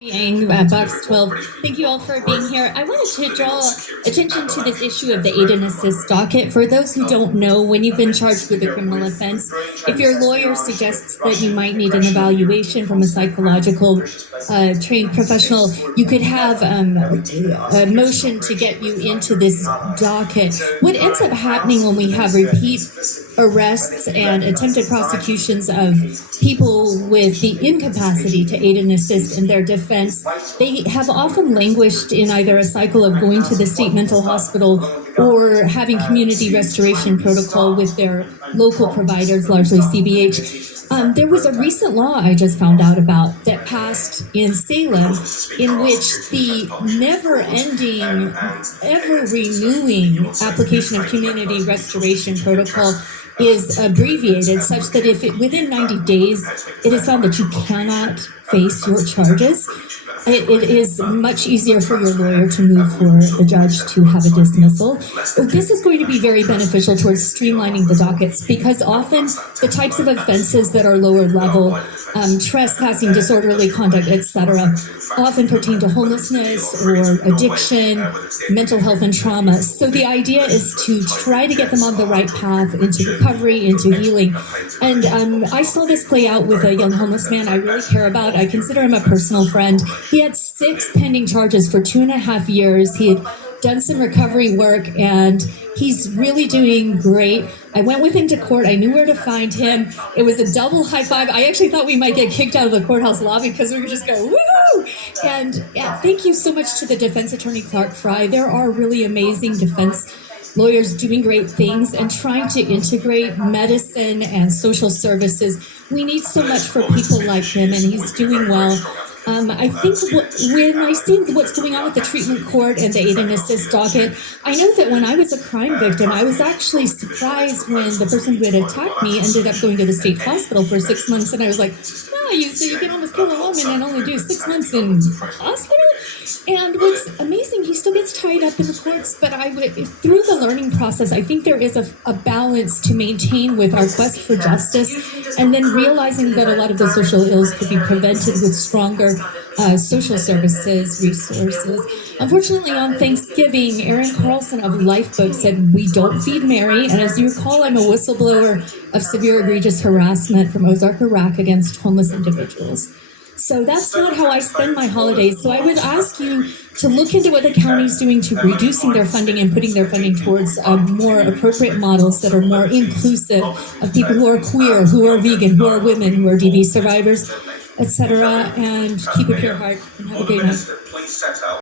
Box 12. Thank you all for being here. I wanted to draw attention to this issue of the aid and assist docket. For those who don't know, when you've been charged with a criminal offense, if your lawyer suggests that you might need an evaluation from a psychological trained professional, you could have a motion to get you into this docket. What ends up happening when we have repeat arrests and attempted prosecutions of people with the incapacity to aid and assist in their defense, they have often languished in either a cycle of going to the state mental hospital or having community restoration protocol with their local providers, largely CBH. There was a recent law I just found out about that passed in Salem in which the never-ending, ever-renewing application of community restoration protocol is abbreviated such that if within 90 days it is found that you cannot face your charges, it is much easier for your lawyer to move for the judge to have a dismissal. This is going to be very beneficial towards streamlining the dockets because often the types of offenses that are lower level, trespassing, disorderly conduct, etc., often pertain to homelessness or addiction, mental health, and trauma. So the idea is to try to get them on the right path into recovery, into healing. And I saw this play out with a young homeless man I really care about. I consider him a personal friend. He had 6 pending charges for 2.5 years. He had done some recovery work, and he's really doing great. I went with him to court. I knew where to find him. It was a double high five. I actually thought we might get kicked out of the courthouse lobby because we were just going, woohoo! And yeah, thank you so much to the defense attorney, Clark Fry. There are really amazing defense lawyers doing great things and trying to integrate medicine and social services. We need so much for people like him, and he's doing well. I think when I see what's going on with the treatment court and the aid and assist docket, I know that when I was a crime victim, I was actually surprised when the person who had attacked me ended up going to the state hospital for 6 months, and I was like, no, so you can almost kill a woman and only do 6 months in hospital? And what's amazing, he still gets tied up in the courts, but through the learning process, I think there is a balance to maintain with our quest for justice, and then realizing that a lot of the social ills could be prevented with stronger social services resources. Unfortunately, on Thanksgiving, Aaron Carlson of Lifeboat said, "We don't feed Mary," and as you recall, I'm a whistleblower of severe egregious harassment from Ozark, Iraq against homeless individuals. So that's not how I spend my holidays. So I would ask you to look into what the county's doing to reducing their funding and putting their funding towards more appropriate models that are more inclusive of people who are queer, who are vegan, who are women, who are DV survivors, etc. And keep a pure heart and have a great night.